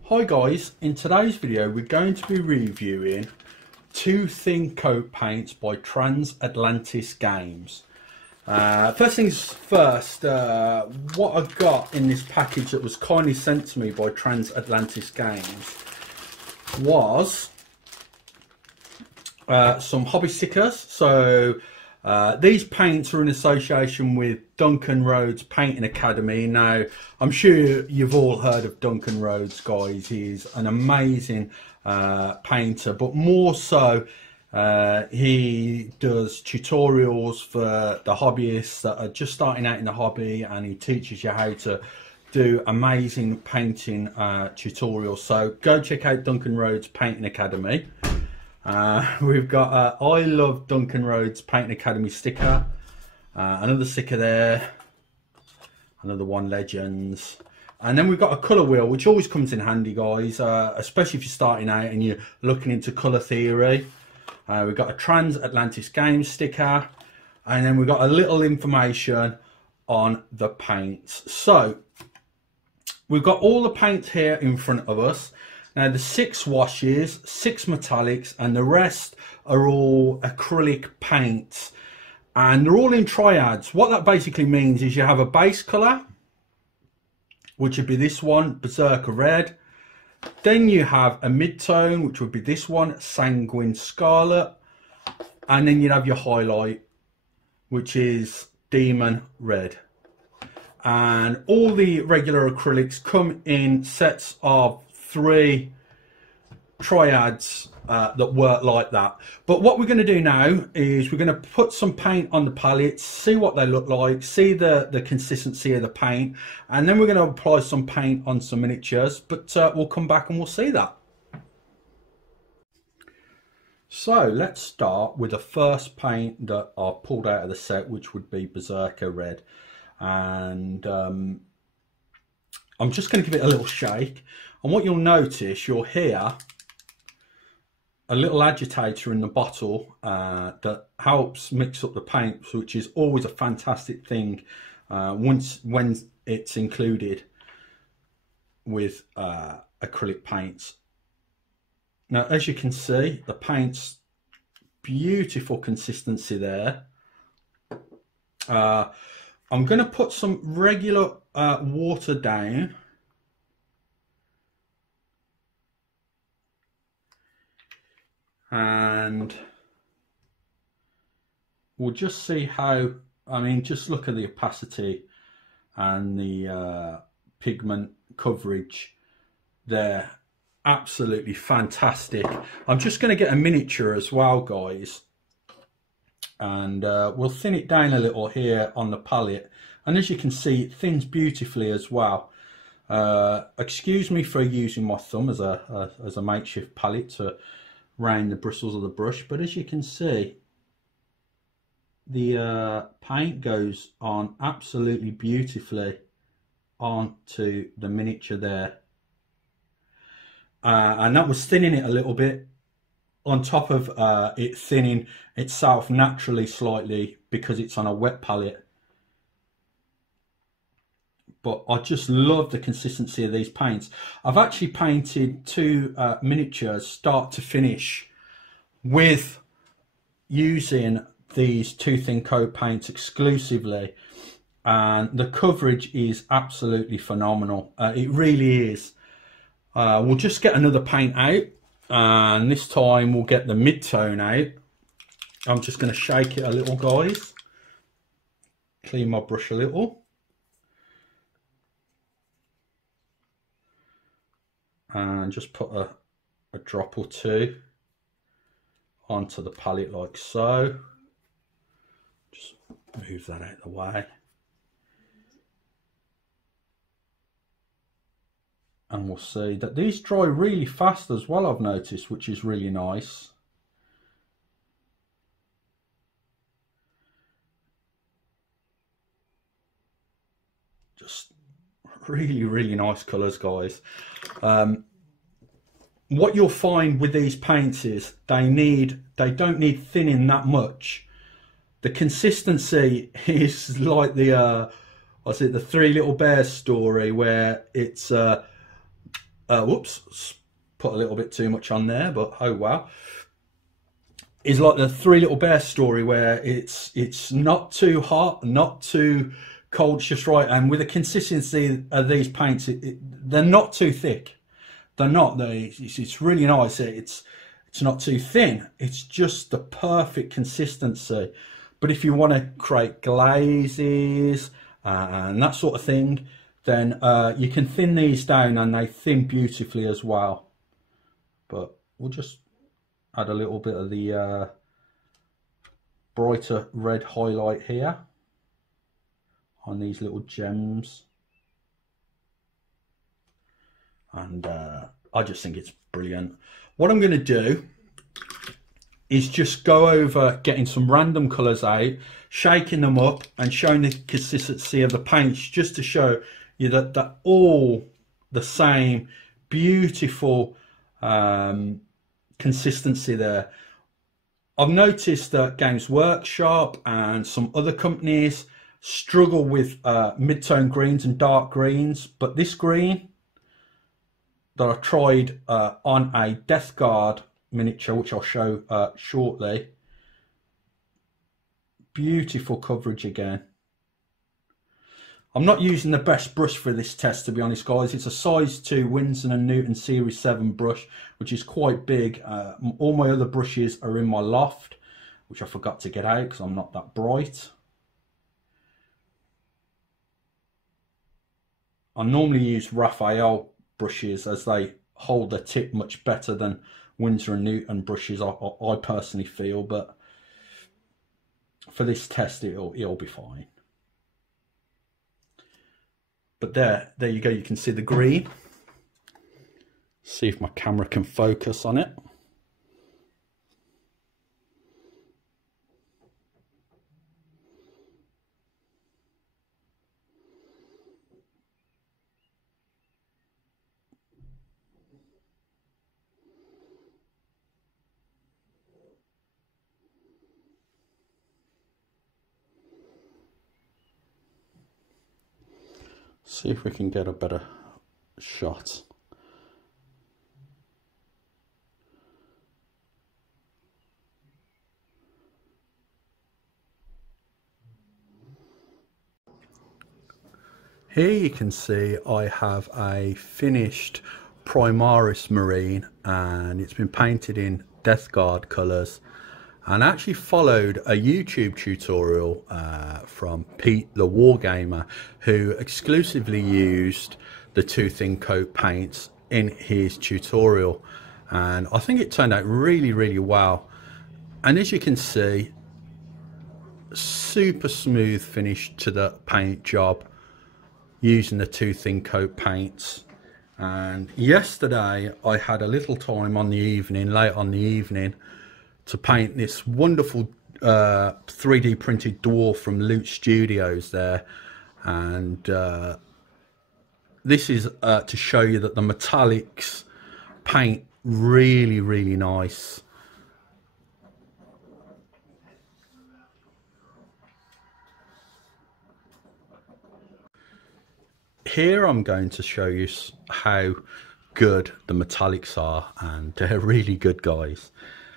Hi guys, in today's video we're going to be reviewing two thin coat paints by Transatlantis Games. First things first, what I got in this package that was kindly sent to me by Transatlantis Games was some hobby stickers. So these paints are in association with Duncan Rhodes Painting Academy. Now, I'm sure you've all heard of Duncan Rhodes, guys. He's an amazing painter, but more so, he does tutorials for the hobbyists that are just starting out in the hobby, and he teaches you how to do amazing painting tutorials. So go check out Duncan Rhodes Painting Academy. We've got I love Duncan Rhodes Painting Academy sticker, another sticker there, another one, Legends, and then we've got a colour wheel, which always comes in handy, guys, especially if you're starting out and you're looking into colour theory. We've got a Transatlantis Games sticker, and then we've got a little information on the paints. So we've got all the paints here in front of us. Now, the 6 washes, 6 metallics, and the rest are all acrylic paints, and they're all in triads. What that basically means is you have a base colour, which would be this one, Berserker Red. Then you have a mid-tone, which would be this one, Sanguine Scarlet. And then you'd have your highlight, which is Demon Red. And all the regular acrylics come in sets of 3 triads that work like that. But what we're going to do now is we're going to put some paint on the palettes, see what they look like, see the consistency of the paint, and then we're going to apply some paint on some miniatures, but we'll come back and we'll see that. So let's start with the first paint that I pulled out of the set, which would be Berserker Red. And I'm just going to give it a little shake, and what you'll notice, you'll hear a little agitator in the bottle that helps mix up the paints, which is always a fantastic thing when it's included with acrylic paints. Now, as you can see, the paint's beautiful consistency there. I'm going to put some regular water down. And we'll just see how, I mean, just look at the opacity and the pigment coverage there. Absolutely fantastic. I'm just going to get a miniature as well, guys. And we'll thin it down a little here on the palette. And as you can see, it thins beautifully as well. Excuse me for using my thumb as a makeshift palette to round the bristles of the brush, but as you can see, the paint goes on absolutely beautifully onto the miniature there, and that was thinning it a little bit on top of it thinning itself naturally slightly because it's on a wet palette. But I just love the consistency of these paints. I've actually painted 2 miniatures start to finish with using these 2 thin coat paints exclusively, and the coverage is absolutely phenomenal. It really is. We'll just get another paint out, and this time we'll get the mid-tone out. I'm just going to shake it a little, guys. Clean my brush a little. And just put a drop or 2 onto the palette like so. Just move that out of the way. And we'll see that these dry really fast as well, I've noticed, which is really nice. Just really nice colours, guys. What you'll find with these paints is they don't need thinning that much. The consistency is like the what's it, the Three Little Bears story, where it's a whoops, put a little bit too much on there, but oh well, is like the Three Little Bears story, where it's not too hot, not too cold, it's just right. And with the consistency of these paints, they're not too thick. They're not. It's really nice. It's not too thin. It's just the perfect consistency. But if you want to create glazes and that sort of thing, then you can thin these down, and they thin beautifully as well. But we'll just add a little bit of the brighter red highlight here on these little gems. And I just think it's brilliant. What I'm going to do is just go over getting some random colours out, shaking them up and showing the consistency of the paints, just to show you that they're all the same beautiful consistency there. I've noticed that Games Workshop and some other companies struggle with mid-tone greens and dark greens, but this green that I tried on a Death Guard miniature, which I'll show shortly, beautiful coverage again. I'm not using the best brush for this test, to be honest, guys. It's a size 2 Winsor & Newton Series 7 brush, which is quite big. All my other brushes are in my loft, which I forgot to get out because I'm not that bright. I normally use Raphael brushes, as they hold the tip much better than Winsor & Newton brushes, I personally feel, but for this test it'll be fine. But there you go, you can see the green. See if my camera can focus on it. See if we can get a better shot. Here you can see I have a finished Primaris Marine, and it's been painted in Death Guard colours, and I actually followed a YouTube tutorial from Pete the Wargamer, who exclusively used the 2 thin coat paints in his tutorial, and I think it turned out really well. And as you can see, super smooth finish to the paint job using the 2 thin coat paints. And yesterday I had a little time on the evening, late on the evening, to paint this wonderful 3D printed dwarf from Loot Studios there. And this is to show you that the metallics paint really nice. Here I'm going to show you how good the metallics are, and they're really good, guys.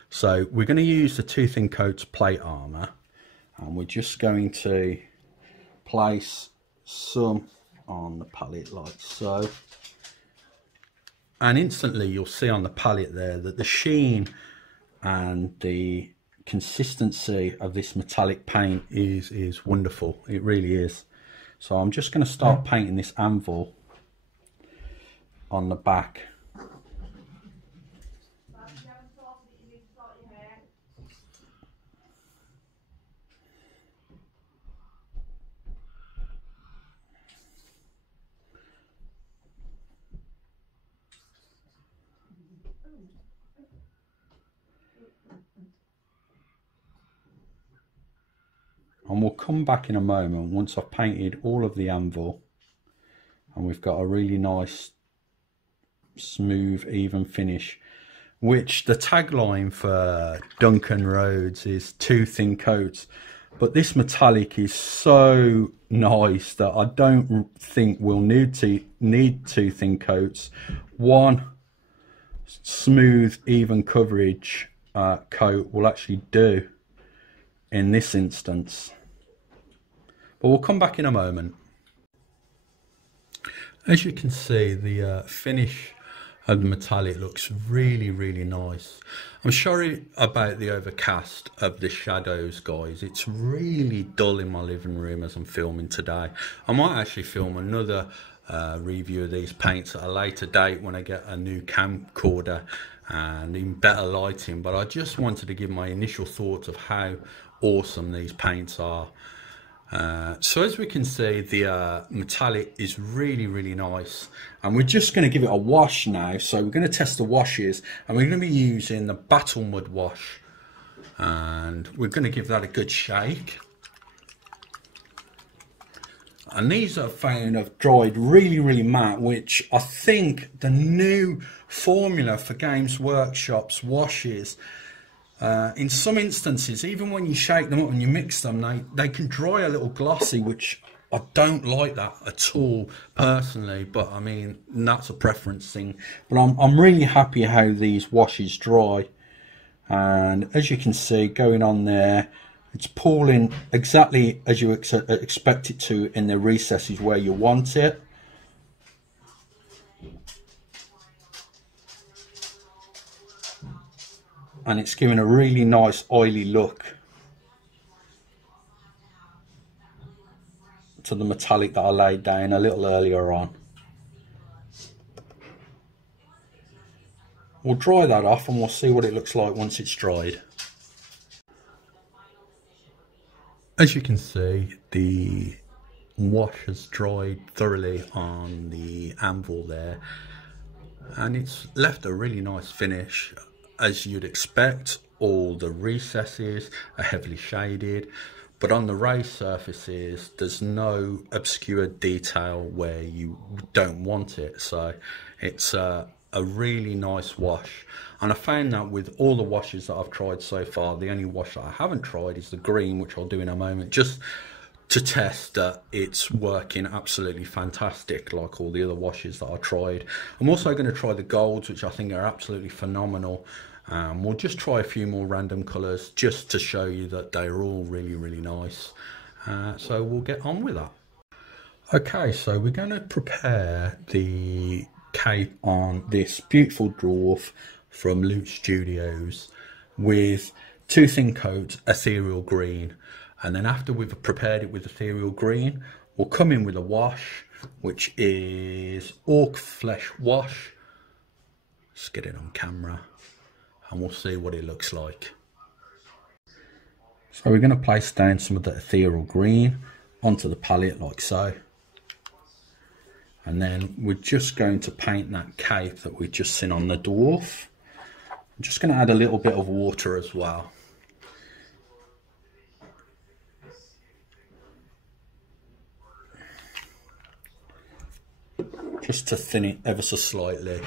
So we're going to use the 2 thin coats plate armor, and we're just going to place some on the palette like so, and instantly you'll see on the palette there that the sheen and the consistency of this metallic paint is wonderful. It really is. So I'm just going to start painting this anvil on the back. And we'll come back in a moment once I've painted all of the anvil and we've got a really nice smooth even finish, which the tagline for Duncan Rhodes is 2 thin coats, but this metallic is so nice that I don't think we'll need 2 thin coats. one smooth even coverage coat will actually do in this instance, but we'll come back in a moment. As you can see, the finish of the metallic looks really nice. I'm sorry about the overcast of the shadows, guys. It's really dull in my living room as I'm filming today. I might actually film another review of these paints at a later date when I get a new camcorder and in better lighting, but I just wanted to give my initial thoughts of how awesome these paints are. So as we can see, the metallic is really nice, and we're just going to give it a wash now. So we're going to test the washes, and we're going to be using the Battle Mud wash, and we're going to give that a good shake. And these I've found have dried really matte, which I think the new formula for Games Workshop's washes, in some instances, even when you shake them up and you mix them, they can dry a little glossy, which I don't like that at all personally, but I mean, that's a preference thing. But I'm really happy how these washes dry, and as you can see going on there, it's pooling exactly as you expect it to in the recesses where you want it. And it's giving a really nice oily look to the metallic that I laid down a little earlier on. We'll dry that off and we'll see what it looks like once it's dried. As you can see, the wash has dried thoroughly on the anvil there, and it's left a really nice finish. As you'd expect, all the recesses are heavily shaded, but on the raised surfaces there's no obscured detail where you don't want it. So it's a really nice wash, and I found that with all the washes that I've tried so far, the only wash that I haven't tried is the green, which I'll do in a moment, just to test that it's working absolutely fantastic like all the other washes that I tried. I'm also going to try the golds, which I think are absolutely phenomenal. We'll just try a few more random colours just to show you that they're all really nice. So we'll get on with that. Okay, so we're going to prepare the cape on this beautiful dwarf from Loot Studios with 2 thin coats ethereal green, and then after we've prepared it with ethereal green, we'll come in with a wash, which is Orc Flesh wash. Let's get it on camera and we'll see what it looks like. So we're going to place down some of the ethereal green onto the palette like so, and then we're just going to paint that cape that we've just seen on the dwarf. I'm just going to add a little bit of water as well. Just to thin it ever so slightly.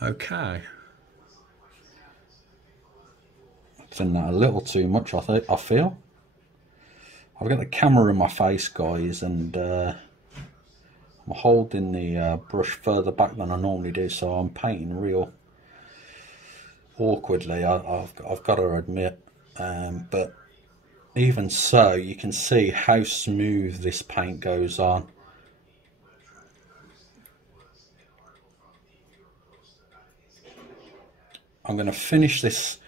Okay. Thin that a little too much, I feel. I've got the camera in my face, guys, and I'm holding the brush further back than I normally do, so I'm painting real awkwardly, I've got to admit, but even so, you can see how smooth this paint goes on. I'm going to finish this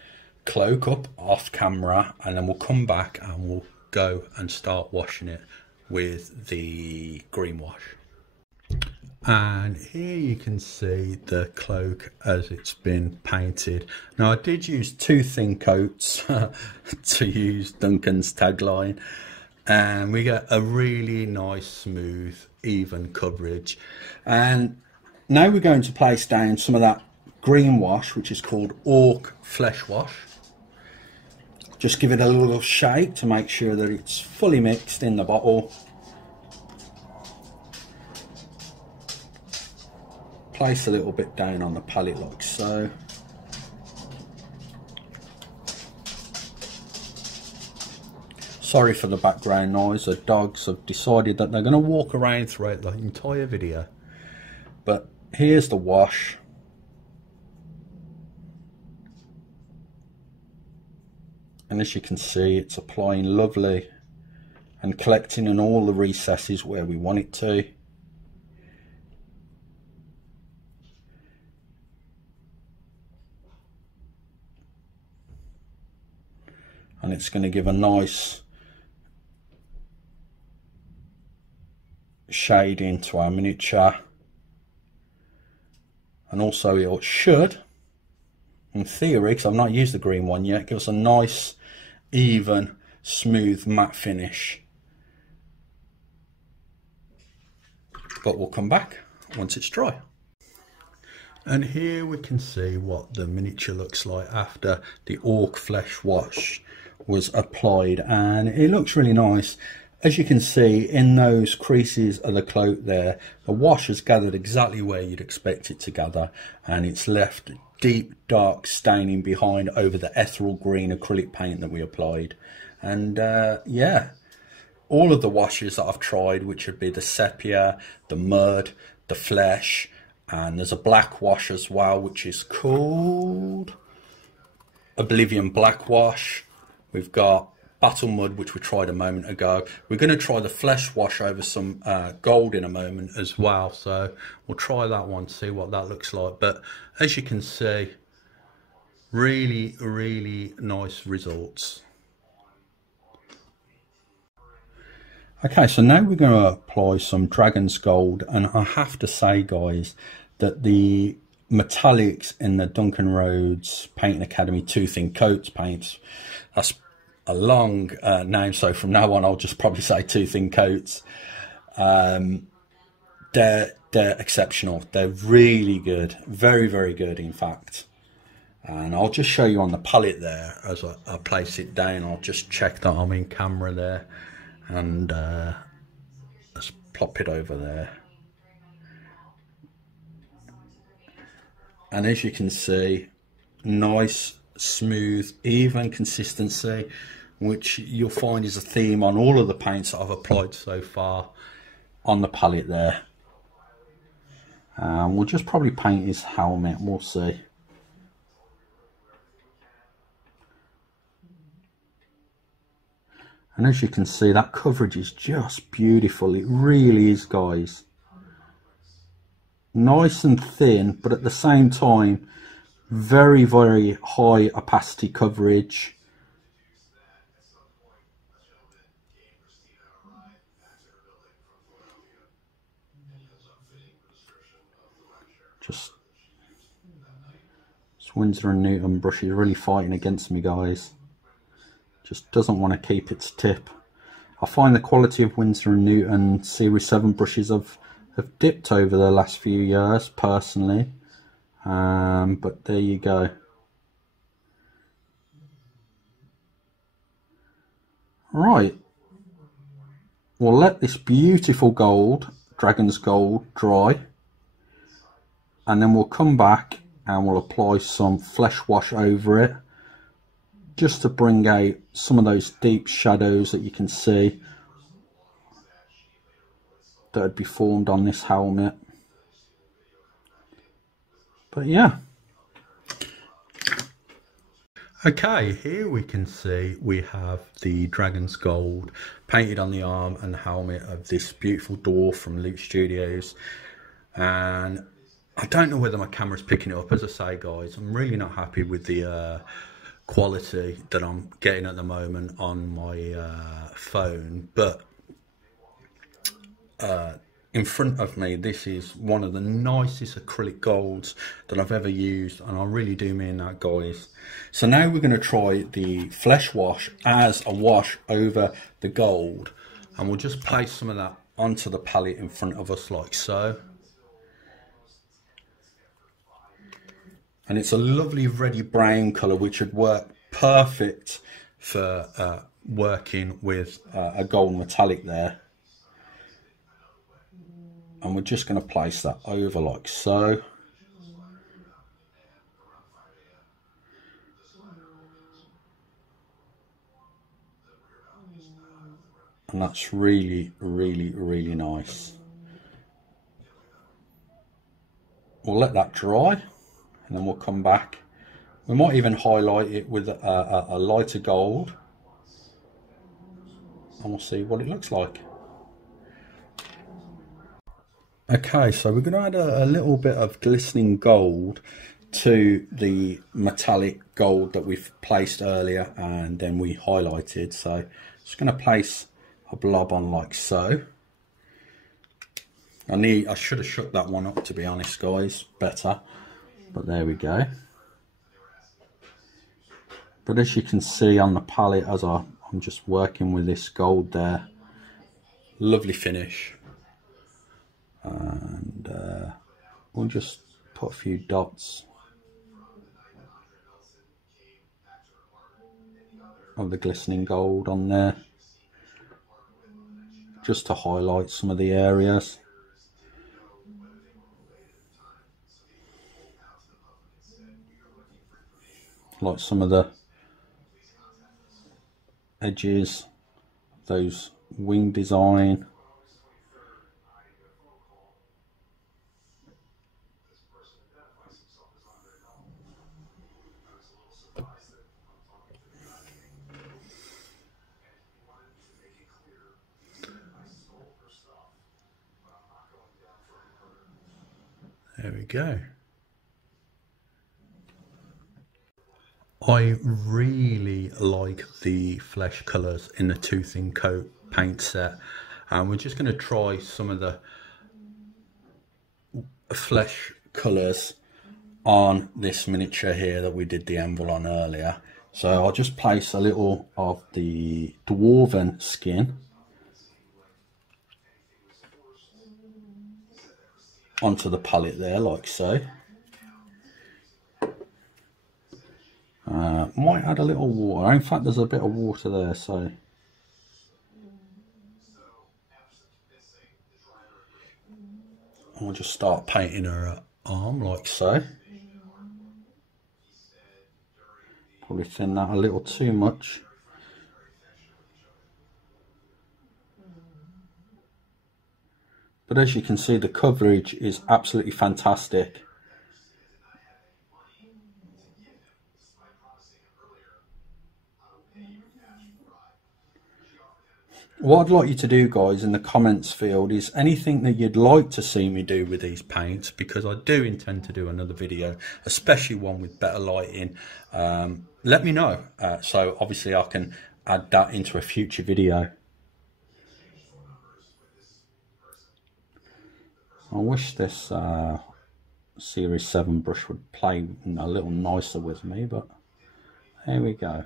cloak up off camera, and then we'll come back and we'll go and start washing it with the green wash. And here you can see the cloak as it's been painted. Now I did use 2 thin coats to use Duncan's tagline, and we get a really nice smooth even coverage. And now we're going to place down some of that green wash, which is called Orc Flesh wash. Just give it a little shake to make sure that it's fully mixed in the bottle. Place a little bit down on the palette like so. Sorry for the background noise. The dogs have decided that they're going to walk around throughout the entire video. But here's the wash. And as you can see, it's applying lovely and collecting in all the recesses where we want it to. And it's going to give a nice shading to our miniature. And also it should, in theory, because I've not used the green one yet, give us a nice, even, smooth matte finish. But we'll come back once it's dry. And here we can see what the miniature looks like after the orc flesh wash was applied, and it looks really nice. As you can see, in those creases of the cloak there, the wash has gathered exactly where you'd expect it to gather, and it's left deep dark staining behind over the ethereal green acrylic paint that we applied. And yeah, all of the washes that I've tried, which would be the sepia, the mud, the flesh, and there's a black wash as well, which is called Oblivion Black Wash. We've got Battle Mud, which we tried a moment ago. We're going to try the flesh wash over some gold in a moment as well. So we'll try that one, see what that looks like. But as you can see, really, really nice results. Okay, so now we're going to apply some Dragon's Gold. And I have to say, guys, that the metallics in the Duncan Rhodes Painting Academy Two Thin Coats paints, that's a long name, so from now on I'll just probably say Two Thin Coats. They're exceptional. They're really good, very, very good in fact. And I'll just show you on the palette there as I place it down. I'll just check that I'm in camera there, and let's plop it over there. And as you can see, nice, smooth, even consistency, which you'll find is a theme on all of the paints that I've applied so far on the palette there. We'll just probably paint his helmet, we'll see. And as you can see, that coverage is just beautiful. It really is, guys. Nice and thin, but at the same time, very, very high opacity coverage. Just this Winsor & Newton brush is really fighting against me, guys. Just doesn't want to keep its tip. I find the quality of Winsor & Newton Series 7 brushes have dipped over the last few years, personally. But there you go. Right. We'll let this beautiful gold, Dragon's Gold, dry. And then we'll come back and we'll apply some flesh wash over it, just to bring out some of those deep shadows that you can see that would be formed on this helmet. But yeah. Okay, here we can see we have the Dragon's Gold painted on the arm and helmet of this beautiful dwarf from Loot Studios. And I don't know whether my camera's picking it up. As I say, guys, I'm really not happy with the quality that I'm getting at the moment on my phone. But in front of me, this is one of the nicest acrylic golds that I've ever used, and I really do mean that, guys. So now we're going to try the flesh wash as a wash over the gold, and we'll just place some of that onto the palette in front of us like so. And it's a lovely reddy brown colour, which would work perfect for working with a gold metallic there. And we're just going to place that over like so. and that's really, really, really nice. We'll let that dry, and then we'll come back. We might even highlight it with a lighter gold, and we'll see what it looks like. Okay, so we're going to add a little bit of glistening gold to the metallic gold that we've placed earlier and then we highlighted. So just going to place a blob on like so. I should have shook that one up, to be honest, guys, better, but there we go. But as you can see on the palette, as I'm just working with this gold there, lovely finish. And we'll just put a few dots of the glistening gold on there, just to highlight some of the areas. Like some of the edges, those wing design. There we go. I really like the flesh colours in the Too Thin Coat paint set, and we're just going to try some of the flesh colours on this miniature here that we did the envelope on earlier. So I'll just place a little of the dwarven skin onto the palette there, like so. Might add a little water. In fact, there's a bit of water there, so I'll just start painting her arm like so. Probably thin that a little too much. But as you can see, the coverage is absolutely fantastic. What I'd like you to do, guys, in the comments field is anything that you'd like to see me do with these paints, because I do intend to do another video, especially one with better lighting. Let me know, so obviously I can add that into a future video. I wish this Series 7 brush would play a little nicer with me, but there we go.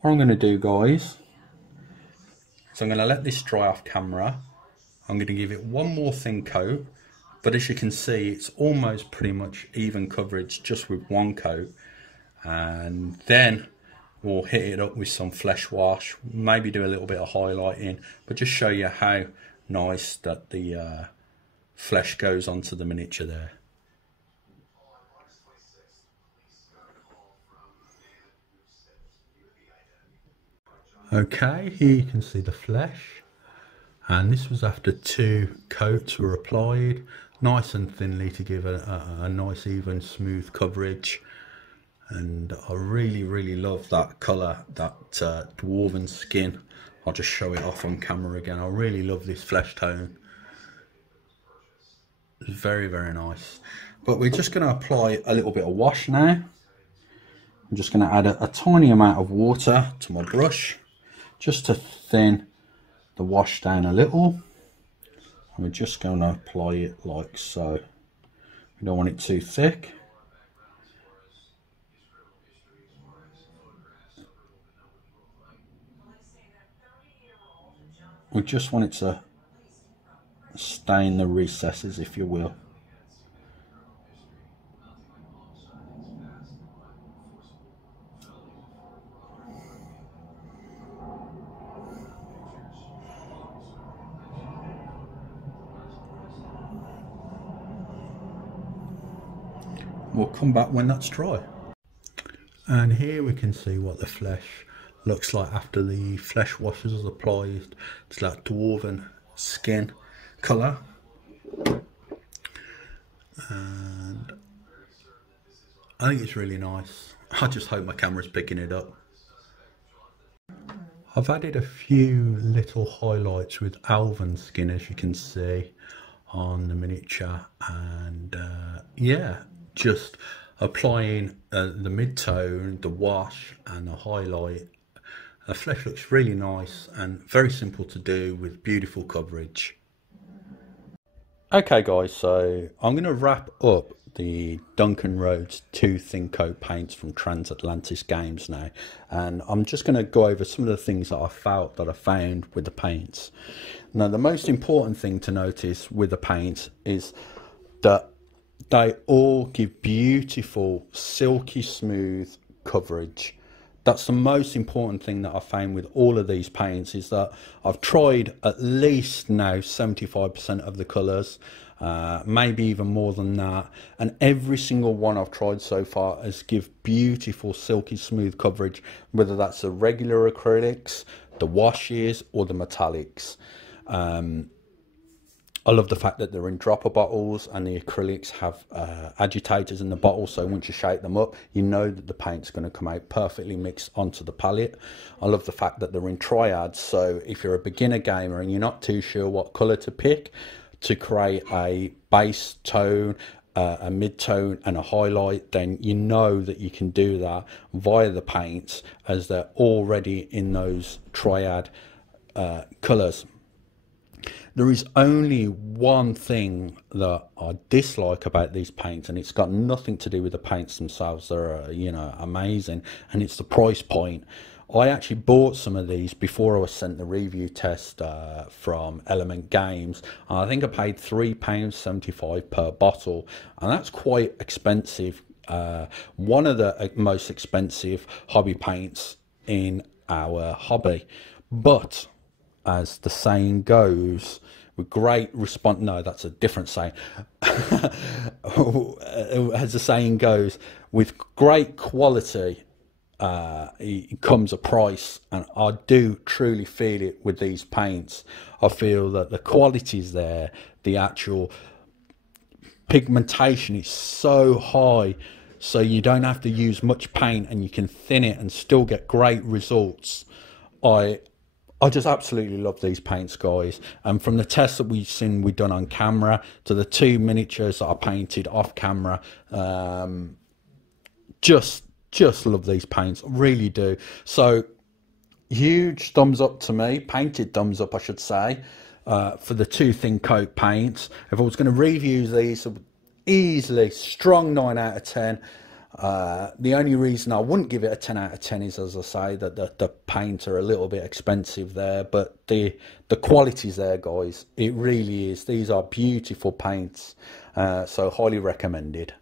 What I'm going to do, guys, is I'm going to let this dry off camera. I'm going to give it one more thin coat, but as you can see, it's almost pretty much even coverage just with one coat. And then we'll hit it up with some flesh wash, maybe do a little bit of highlighting, but just show you how nice that the flesh goes onto the miniature there. Okay, here you can see the flesh, and this was after 2 coats were applied, nice and thinly to give a nice even smooth coverage. And I really love that colour, that dwarven skin. I'll just show it off on camera again. I really love this flesh tone. It's very nice. But we're just going to apply a little bit of wash now. I'm just going to add a tiny amount of water to my brush, just to thin the wash down a little. And we're just going to apply it like so. We don't want it too thick. We just want it to stain the recesses, if you will. we'll come back when that's dry. And here we can see what the flesh looks like after the flesh washes is applied. It's that dwarven skin colour. And I think it's really nice. I just hope my camera's picking it up. I've added a few little highlights with elven skin, as you can see on the miniature, and yeah, just applying the mid-tone, the wash and the highlight. The flesh looks really nice and very simple to do with beautiful coverage. Okay guys, so I'm going to wrap up the Duncan Rhodes 2 thin coat paints from Transatlantis Games now, and I'm just going to go over some of the things that I found with the paints. Now, the most important thing to notice with the paints is that they all give beautiful silky smooth coverage. That's the most important thing that I found with all of these paints, is that I've tried at least now 75% of the colours, maybe even more than that, and every single one I've tried so far has give beautiful silky smooth coverage, whether that's the regular acrylics, the washes or the metallics. I love the fact that they're in dropper bottles, and the acrylics have agitators in the bottle, so once you shake them up, you know that the paint's going to come out perfectly mixed onto the palette. I love the fact that they're in triads, so if you're a beginner gamer and you're not too sure what colour to pick to create a base tone, a mid-tone and a highlight, then you know that you can do that via the paints, as they're already in those triad colours. There is only one thing that I dislike about these paints, and it's got nothing to do with the paints themselves. They're you know, amazing, and it's the price point. I actually bought some of these before I was sent the review test from Element Games, and I think I paid £3.75 per bottle, and that's quite expensive. One of the most expensive hobby paints in our hobby, but as the saying goes, with great response, no, that's a different saying. As the saying goes, with great quality comes a price, and I do truly feel it with these paints. I feel that the quality is there, the actual pigmentation is so high, so you don't have to use much paint and you can thin it and still get great results. I just absolutely love these paints, guys. And from the tests that we've done on camera to the 2 miniatures that I painted off camera, just love these paints, really do. So huge thumbs up to me, painted thumbs up I should say, for the 2 thin coat paints. If I was going to review these, easily strong 9 out of 10. The only reason I wouldn't give it a 10 out of 10 is, as I say, that the paints are a little bit expensive there, but the quality's there, guys. It really is. These are beautiful paints, so highly recommended.